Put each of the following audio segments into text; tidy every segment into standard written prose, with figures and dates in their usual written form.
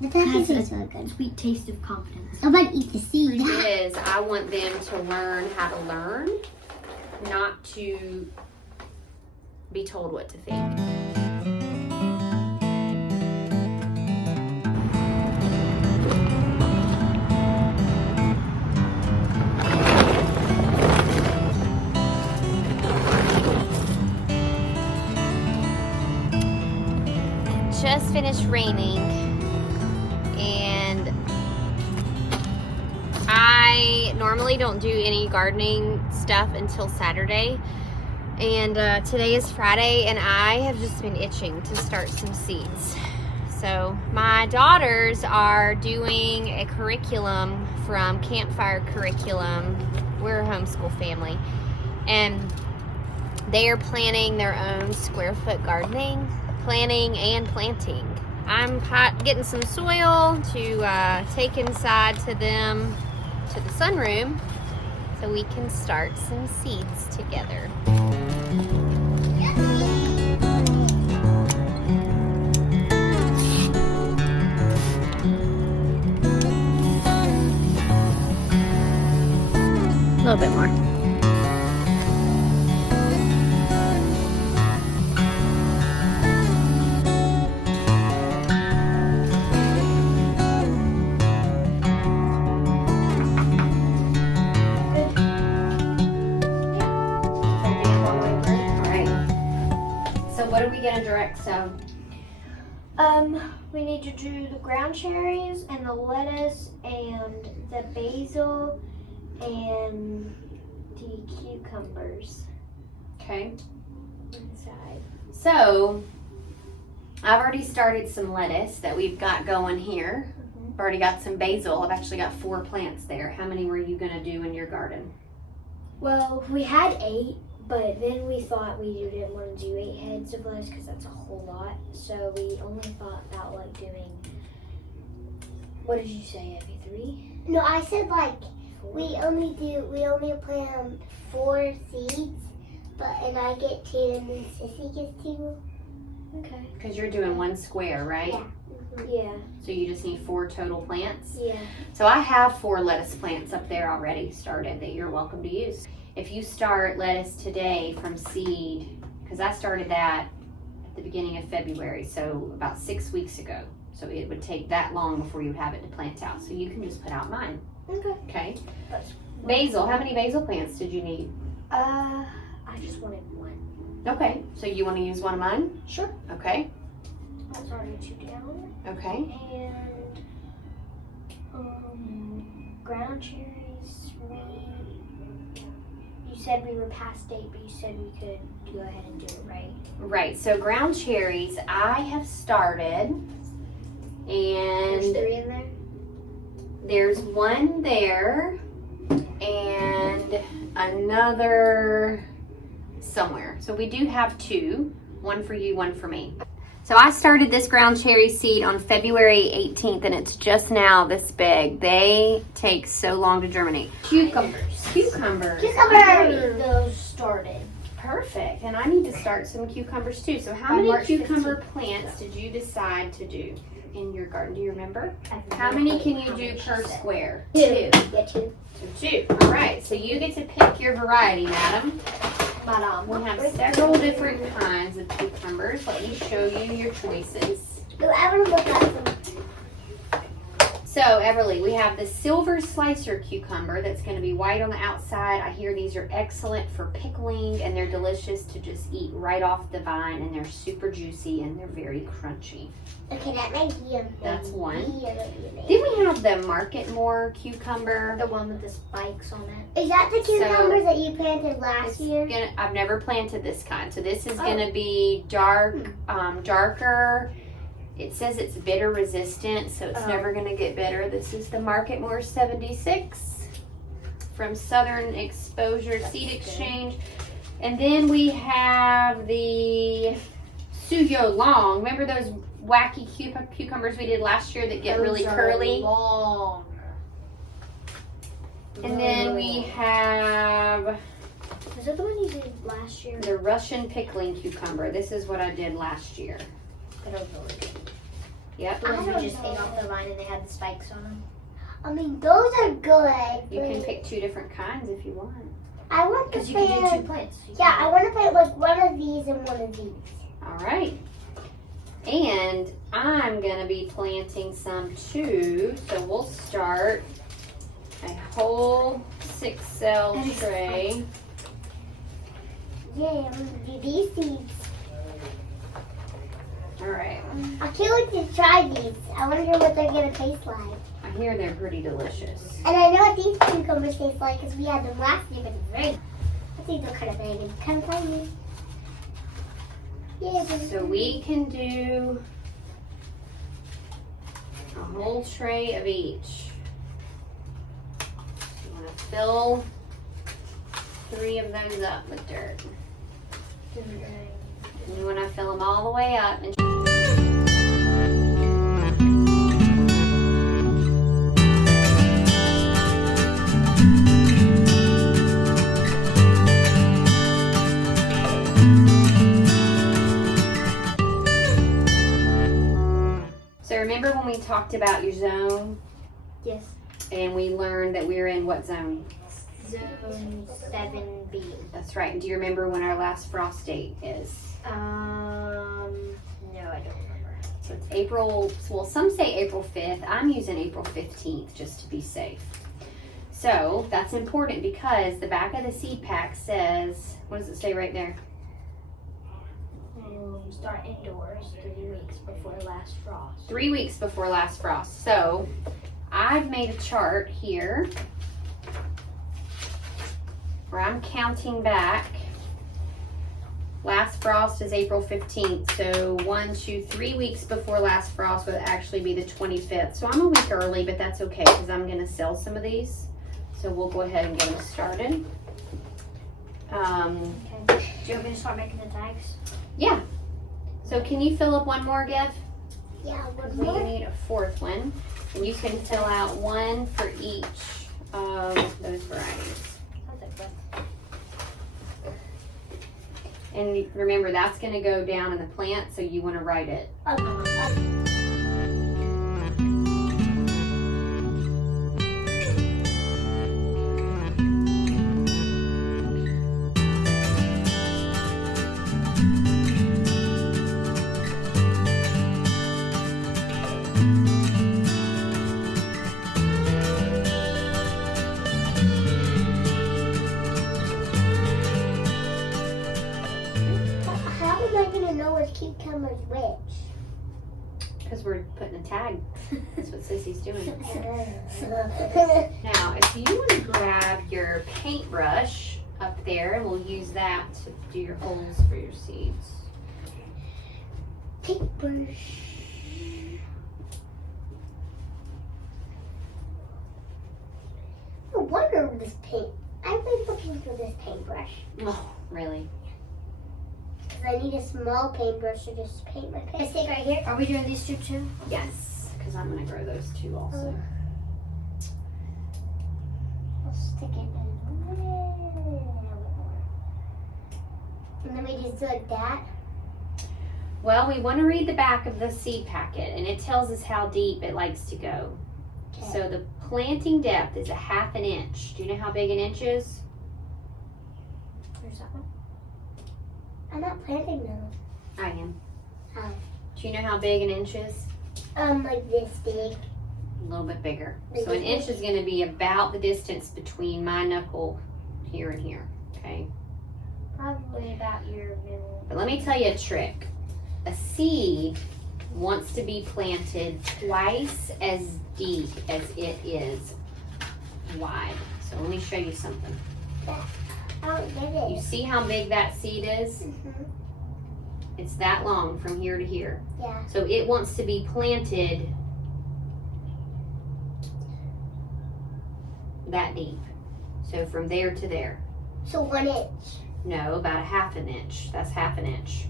But that tastes really good. Sweet taste of confidence. I'm about to eat the seed. It is. I want them to learn how to learn, not to be told what to think. Just finished raining, and I normally don't do any gardening stuff until Saturday, and today is Friday, and I have just been itching to start some seeds. So my daughters are doing a curriculum from Campfire Curriculum. We're a homeschool family, and they are planning their own square foot gardening, planning and planting. I'm getting some soil to take inside to them to the sunroom so we can start some seeds together. A little bit more. What are we gonna direct? So, we need to do the ground cherries and the lettuce and the basil and the cucumbers okay. inside. So, I've already started some lettuce that we've got going here. I've already got some basil. I've actually got 4 plants there. How many were you gonna do in your garden? Well, we had 8, but then we thought we didn't want to do 8 heads of lettuce because that's a whole lot. So we only thought about like doing, what did you say, Effie, 3? No, I said like we only plant 4 seeds, and I get 2 and then Sissy gets 2. Okay. Because you're doing 1 square, right? Yeah. Yeah. So you just need 4 total plants? Yeah. So I have 4 lettuce plants up there already started that you're welcome to use. If you start lettuce today from seed, because I started that at the beginning of February, so about 6 weeks ago. So it would take that long before you would have it to plant out. So you can just put out mine. Okay. Okay. Basil, how many basil plants did you need? I just wanted 1. Okay, so you want to use one of mine? Sure. Okay. That's already 2 down. Okay. And ground cherries, you said we were past date, but you said we could go ahead and do it, right? Right, so ground cherries, I have started, and There's 3 in there? there's 1 there, and another somewhere. So we do have 2, 1 for you, 1 for me. So I started this ground cherry seed on February 18th, and it's just now this big. They take so long to germinate. Cucumbers. Cucumbers. Those started. Perfect. And I need to start some cucumbers too. So how many March cucumber 15th. plants did you decide to do in your garden? Do you remember? How many can you do per square? 2. Yeah, 2. So 2. All right. So you get to pick your variety, madam. Madam. We have several different kinds of cucumbers. Let me show you your choices. Do I want to look at them? So, Everly, we have the silver slicer cucumber that's going to be white on the outside. I hear these are excellent for pickling, and they're delicious to just eat right off the vine, and they're super juicy, and they're very crunchy. Okay, that might be a That's 1. Yeah, Then we have the Market More cucumber. The one with the spikes on it. Is that the cucumbers that you planted last year? I've never planted this kind, so this is going to be darker. It says it's bitter resistant, so it's never going to get bitter. This is the Market More 76 from Southern Exposure Seed Exchange. And then we have the Suyo Long. Remember those wacky cucumbers we did last year that get really curly? Long. And then we have Was that the one you did last year? the Russian pickling cucumber. This is what I did last year. I don't know. Yep. The ones I we just don't ate know. off the vine and they had the spikes on them. I mean, those are good. You can but pick 2 different kinds if you want. I want to Because you can do 2 plant. plants. You Yeah, can I want to plant like one of these and one of these. All right. And I'm going to be planting some too. So we'll start a whole 6-cell That is tray. Yeah, I'm gonna do these seeds. All right. I can't wait to try these. I wonder what they're gonna taste like. I hear they're pretty delicious. And I know what these cucumbers taste like because we had them last year, but it's very. I think they're kind of big and kind of tiny. Yeah. So we can do a whole tray of each. You want to fill 3 of those up with dirt. And you want to fill them all the way up. And so remember when we talked about your zone Yes. and we learned that we were in what zone? Zone 7B. That's right. And do you remember when our last frost date is? No, I don't remember. So it's April, well, some say April 5th. I'm using April 15th just to be safe. So that's important because the back of the seed pack says, what does it say right there? Start indoors 3 weeks before last frost. 3 weeks before last frost. So I've made a chart here where I'm counting back. Last frost is April 15th. So 1, 2, 3 weeks before last frost would actually be the 25th. So I'm a week early, but that's okay because I'm going to sell some of these. So we'll go ahead and get them started. Okay. Do you want me to start making the tags? Yeah. So can you fill up one more, Gev? Yeah, one We more. need a 4th one. And you can fill out 1 for each of those varieties. I'll take that. And remember, that's going to go down in the plant, so you want to write it. How am I gonna know which cucumber's which? Because we're putting a tag. That's what Sissy's doing. Yeah. Now, if you want to grab your paintbrush up there, and we'll use that to do your holes for your seeds. Paintbrush. I wonder this paint. I've been looking for this paintbrush. Oh, really? Because I need a small paintbrush to just paint my paint. Stick right here. Are we doing these 2 too? Yes, because I'm going to grow those too also. I'll stick it in. And then we just do like that. Well, we want to read the back of the seed packet, and it tells us how deep it likes to go. Okay. So the planting depth is 1/2 inch. Do you know how big an inch is? There's that one. I'm not planting those. I am. Oh. Do you know how big an inch is? Like this big. A little bit bigger. Bigger. So an inch is going to be about the distance between my knuckle here and here. Okay. Probably about your middle. But let me tell you a trick. A seed wants to be planted twice as deep as it is wide. So let me show you something. I don't get You it. see how big that seed is? Mm-hmm. It's that long from here to here. Yeah. So it wants to be planted that deep. So from there to there. So 1 inch. No, about 1/2 inch. That's 1/2 inch.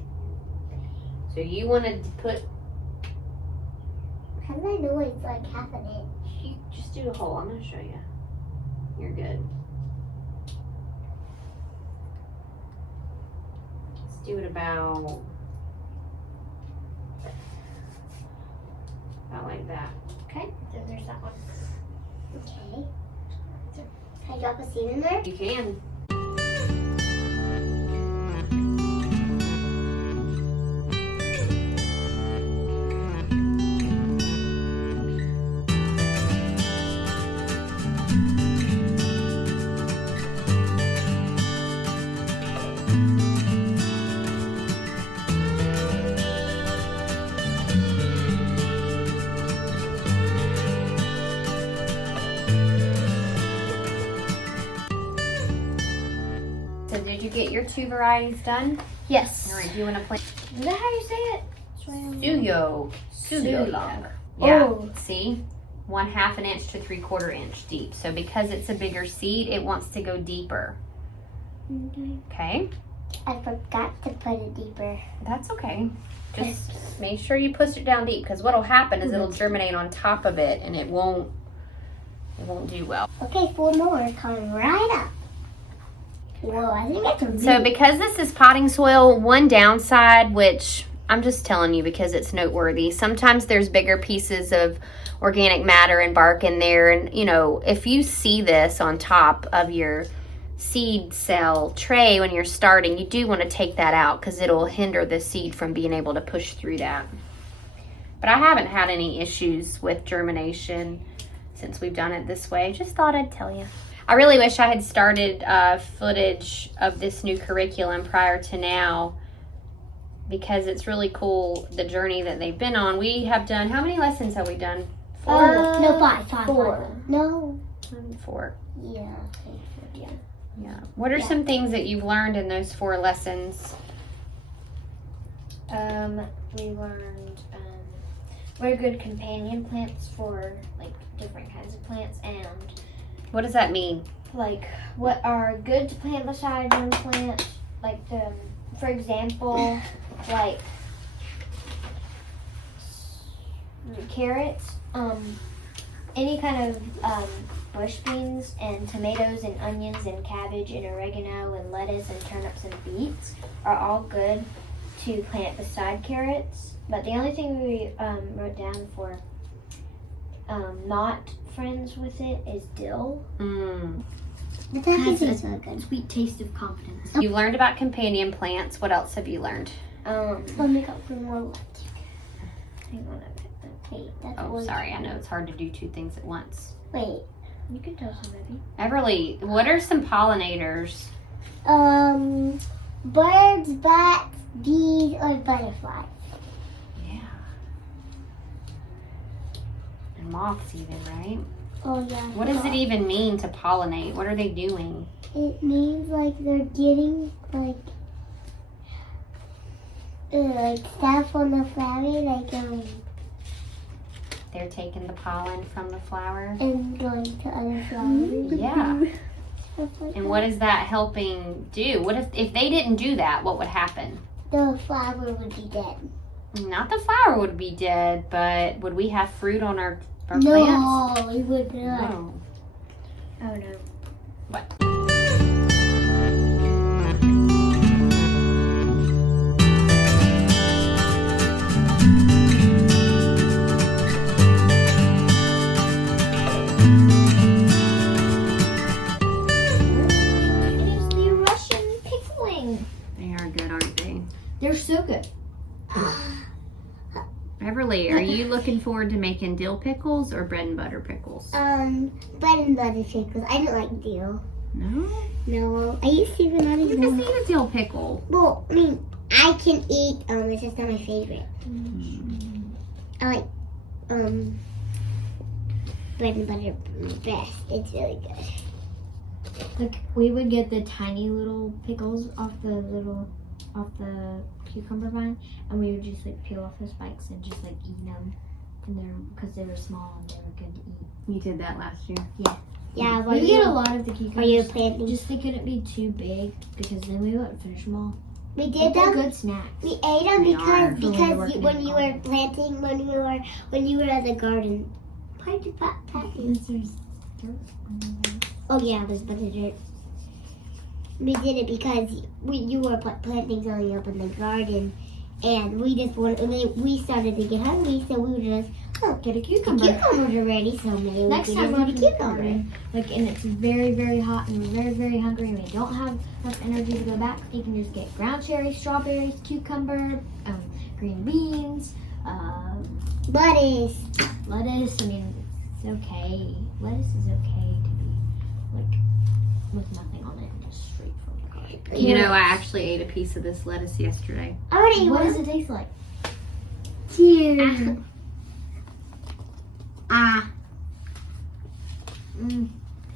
So you want to put, How did I know it's like 1/2 inch? you just do a hole. I'm going to show you. You're good. Let's do it about About like that. Okay, then there's that one. Okay. Can I drop a seed in there? You can. So did you get your 2 varieties done? Yes. All right, do you want to plant Is that how you say it? Suyo long? Yeah. Oh. See, 1/2 an inch to 3/4 inch deep. So because it's a bigger seed, it wants to go deeper. Okay, I forgot to put it deeper. that's okay. Just make sure you push it down deep, because what'll happen is it'll germinate on top of it, and it won't do well. Okay, 4 more coming right up. Whoa, I think that's a So really because this is potting soil, one downside, which I'm just telling you because it's noteworthy, sometimes there's bigger pieces of organic matter and bark in there. And, you know, if you see this on top of your seed cell tray when you're starting, you do want to take that out because it'll hinder the seed from being able to push through that. But I haven't had any issues with germination since we've done it this way. Just thought I'd tell you. I really wish I had started footage of this new curriculum prior to now, because it's really cool, the journey that they've been on. We have done, how many lessons have we done? 4? no, 5. 4. No. 4. Yeah. Yeah. What are some things that you've learned in those 4 lessons? We learned what are good companion plants for like different kinds of plants, and What does that mean? like what are good to plant beside one plant. Like for example, like carrots, any kind of bush beans and tomatoes and onions and cabbage and oregano and lettuce and turnips and beets are all good to plant beside carrots. But the only thing we wrote down for not friends with it is dill. But that is so good. Sweet taste of confidence. You've learned about companion plants. What else have you learned? Let me go for more left. Hang on a minute. Wait, that's Oh, one. sorry. I know it's hard to do 2 things at once. Wait. You can tell somebody. Everly, what are some pollinators? Birds, bats, bees, or butterflies. Yeah. And moths even, right? Oh yeah. What does it even mean to pollinate? What are they doing? It means like they're getting like stuff on the flower, like They're taking the pollen from the flower. and going to other flowers. Yeah. Stuff like And what is that helping do? What if they didn't do that? What would happen? the flower would be dead. Not the flower would be dead, but would we have fruit on our plants? No, it would not. No. Oh no. What? It is the Russian pickling. They are good, aren't they? They're so good. Beverly, are you looking forward to making dill pickles or bread and butter pickles? Bread and butter pickles. I don't like dill. No? No, I used to even not You even just know. eat a dill pickle. Well, I mean, I can eat. It's just not my favorite. I like bread and butter best. It's really good. Like we would get the tiny little pickles off the cucumber vine, and we would just like peel off the spikes and just like eat them. And they're because they were small and they were good to eat. You did that last year. Yeah, We get a lot of the Are cucumbers. you planting? Just they couldn't be too big because then we wouldn't finish them all. We But did they're them. good snacks. We ate them They are. because when you were planting, when you were at the garden. Oh yeah, there's a bunch of dirt. We did it because you were planting something up in the garden, and we started to get hungry, so we were just Get a The cucumber. cucumbers are ready, so maybe Next we time can we're do in the the cucumber. garden, like, and it's very, very hot, and we're very, very hungry, and we don't have enough energy to go back, you can just get ground cherries, strawberries, cucumber, green beans, Lettuce. lettuce. I mean, it's okay. Lettuce is okay to be, like, with nothing on it, just straight from the garden. You know, I actually ate a piece of this lettuce yesterday. I already What want does it taste like? to.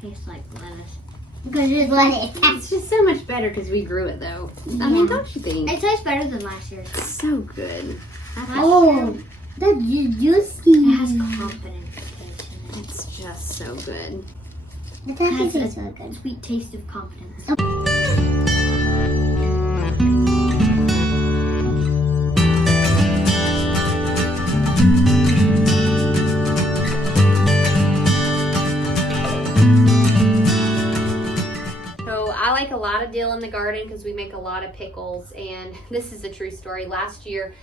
Tastes like lettuce. Because it's lettuce. It's just so much better because we grew it, though. I mean, don't you think? It tastes better than last year's. It's so good. Oh, that's juicy. It has confidence taste in it. It's just so good. It actually Has a- tastes so good. Sweet taste of confidence. So I like a lot of dill in the garden because we make a lot of pickles. And this is a true story. Last year,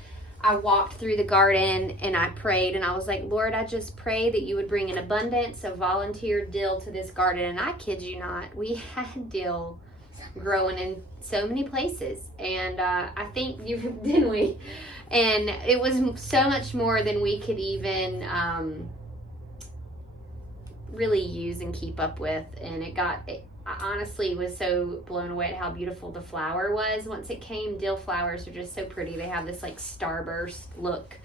I walked through the garden and I prayed and I was like, Lord, I just pray that you would bring an abundance of volunteer dill to this garden. And I kid you not, we had dill growing in so many places. And I think didn't we? And it was so much more than we could even really use and keep up with. And I honestly was so blown away at how beautiful the flower was once it came. Dill flowers are just so pretty. They have this like starburst look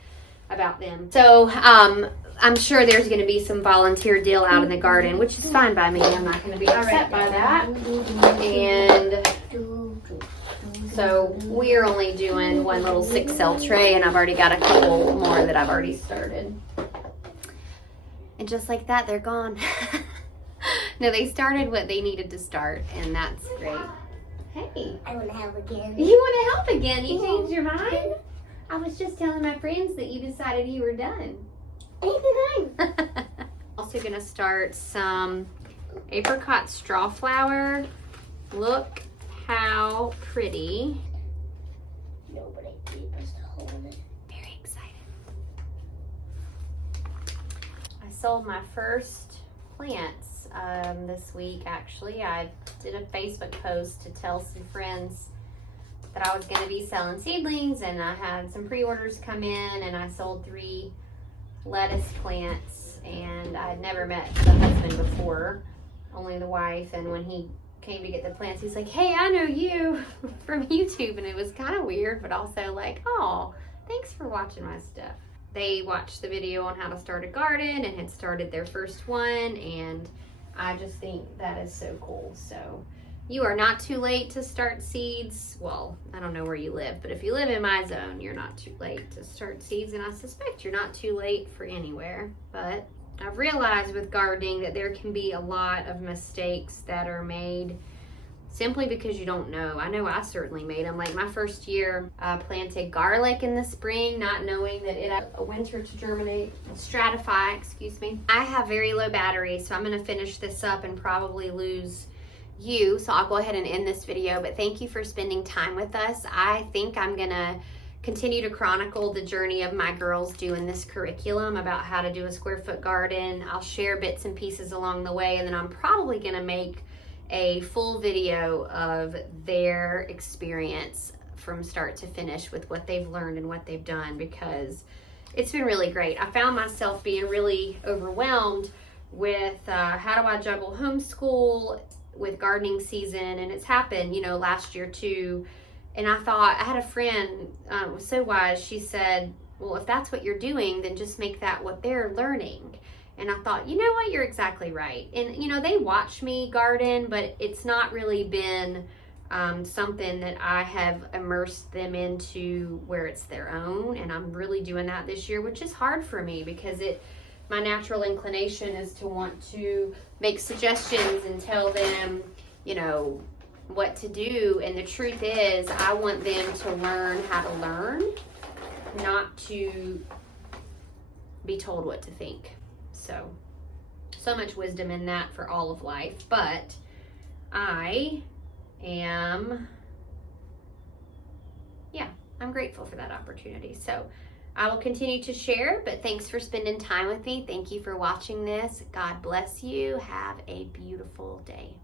about them. So I'm sure there's going to be some volunteer dill out in the garden, which is fine by me. I'm not going to be upset by that. And so we are only doing one little 6-cell tray, and I've already got a couple more that I've already started. And just like that, they're gone. No, they started what they needed to start, and that's great. Hey. I want to help again. You want to help again? You changed your mind? I was just telling my friends that you decided you were done. Anything. Also gonna start some apricot straw flower. Look how pretty. Nobody keep us to hold it. Very excited. I sold my first plants this week. Actually, I did a Facebook post to tell some friends that I was going to be selling seedlings, and I had some pre-orders come in, and I sold 3 lettuce plants. And I had never met the husband before, only the wife. And when he came to get the plants, he's like, hey, I know you from YouTube. And it was kind of weird, but also like, oh, thanks for watching my stuff. They watched the video on how to start a garden and had started their first one, and I just think that is so cool. So you are not too late to start seeds. Well, I don't know where you live, but if you live in my zone, you're not too late to start seeds, and I suspect you're not too late for anywhere. But I've realized with gardening that there can be a lot of mistakes that are made simply because you don't know. I know I certainly made them. Like my first year, I planted garlic in the spring, not knowing that it had a winter to germinate, stratify, excuse me. I have very low batteries, so I'm gonna finish this up and probably lose you. So I'll go ahead and end this video, but thank you for spending time with us. I think I'm gonna continue to chronicle the journey of my girls doing this curriculum about how to do a square foot garden. I'll share bits and pieces along the way, and then I'm probably gonna make a full video of their experience from start to finish with what they've learned and what they've done, because it's been really great. I found myself being really overwhelmed with how do I juggle homeschool with gardening season, and it's happened, you know, last year too. And I thought, I had a friend, was so wise, she said, well, if that's what you're doing, then just make that what they're learning. And I thought, you know what, you're exactly right. And, you know, they watch me garden, but it's not really been something that I have immersed them into where it's their own. And I'm really doing that this year, which is hard for me because my natural inclination is to want to make suggestions and tell them, you know, what to do. And the truth is, I want them to learn how to learn, not to be told what to think. So much wisdom in that for all of life, but I'm grateful for that opportunity. So I will continue to share, but thanks for spending time with me. Thank you for watching this. God bless you. Have a beautiful day.